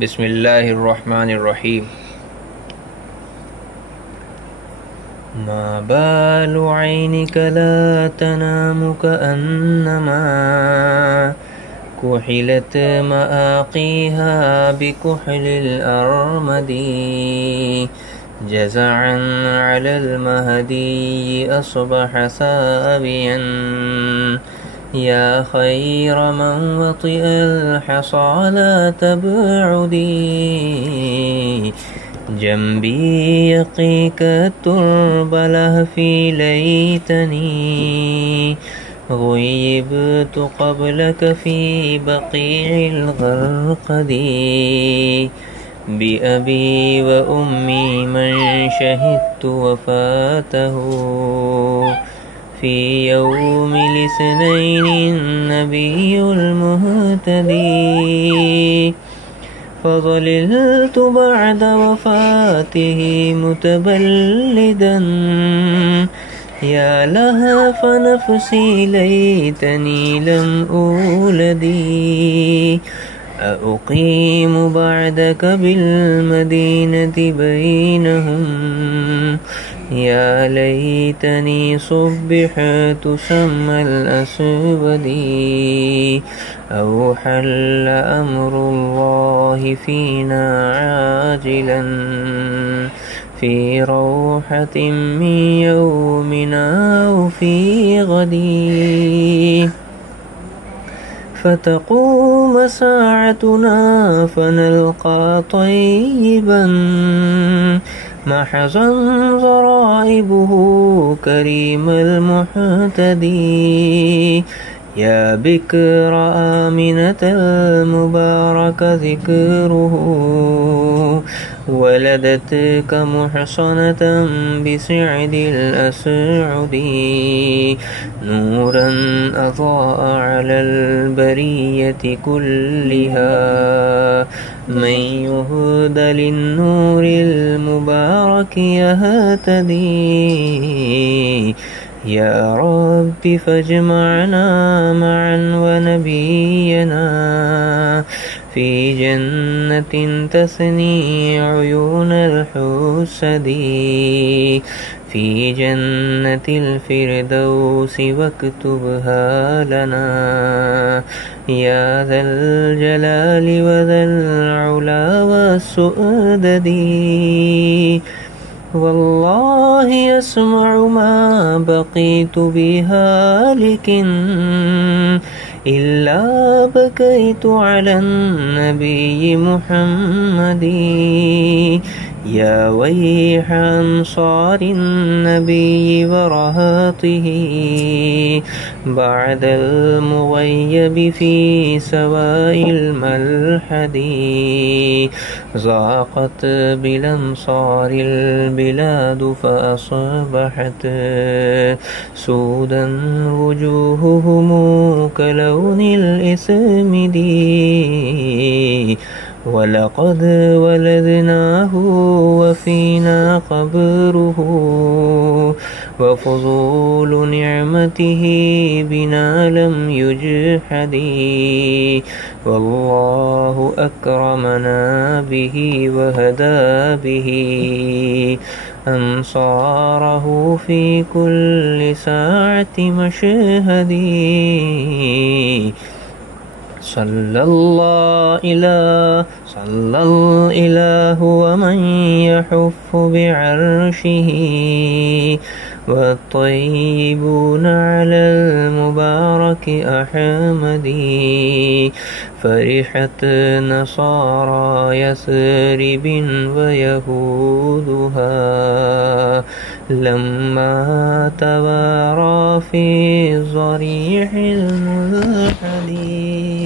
बिस्मिल्लाहिर्रहमानिर्रहीम। मा बालु ऐनिक ला तनामु कअन्नमा कुहिलत मआक़ीहा बिकुहलिल अरमदी जज़अन अलल महदी अस्बह सावियन या खैर मन वतिअल हसा ला तबअदी जंबी यक़ीक तुर्ब लहफ़ी लैतनी ग़ुय्यिबतु क़ब्लक फ़ी बक़ीइल ग़रक़दी बिअबी व उम्मी मन शहिदतु वफ़ातहु फ़ी यौमिल इस्नैनि नबियुल मुहतदी फ़ज़लिलतु बअद वफ़ातिही मुतबल्लिदन या लहफ़ नफ़्सी लैतनी लम ऊलदी अउक़ीमु बअदक बिलमदीनति बैनहुम या लैतनी सुब्बिहतु शम्मल अस्वदी औ हल्ल अम्रुल्लाहि फ़ीना आजिलन फ़ी रौहतिन मिन यौमिना औ फ़ी गदी फ़तक़ूम साअतुना फ़नल्क़ा तय्यिबन महज़न ज़राइबुहु करीमल मुहतदी या बिक्र आमिनतल मुबारक ज़िक्रुहु वलदतक मुहसनतन बिसअदिल अस्अदी नूरन अज़ाअ अलल बरियति कुल्लिहा मन युहद लिन्नूरिल मुबारक यहतदी या रब्बि फज्मअना मअन व नबियना फ़ी जन्नतिन तस्नी उयूनल हुसदी फ़ी जन्नतिल फ़िरदौसि वक्तुबहा लना या ज़ल जलालि व ज़ल उला वस्सुअददी वल्लाहि अस्मअु मा बक़ीतु बिहालिकिन इल्ला बकैतु अलन नबी मुहम्मदी या वैह अंसारिन नबी व रहतिही बअदल मुग़य्यबि फ़ी सवाइल मलहदी ज़ाक़त बिलमसारिल बिलादु फ़अस्बहत सूदन वुजूहुहुम कलौनिल इसमिदी वलक़द वलदनाहु वफ़ीना क़ब्रुहु वफ़ुज़ूलु निअमतिही बिना लम युजहदी वल्लाहु अक्रमना बिही वहदा बिही अंसारहु फ़ी कुल्लि साअति मशहदी सल्लल्लाहु इलाहु व मन यहुफ़्फ़ु बिअर्शिही वत्तय्यिबून अलल मुबारक अहमदी फ़रिहत नसारा यस्रिबिन व यहूदुहा लम्मा तवारा फ़ी ज़रीहिल मुल्हदी।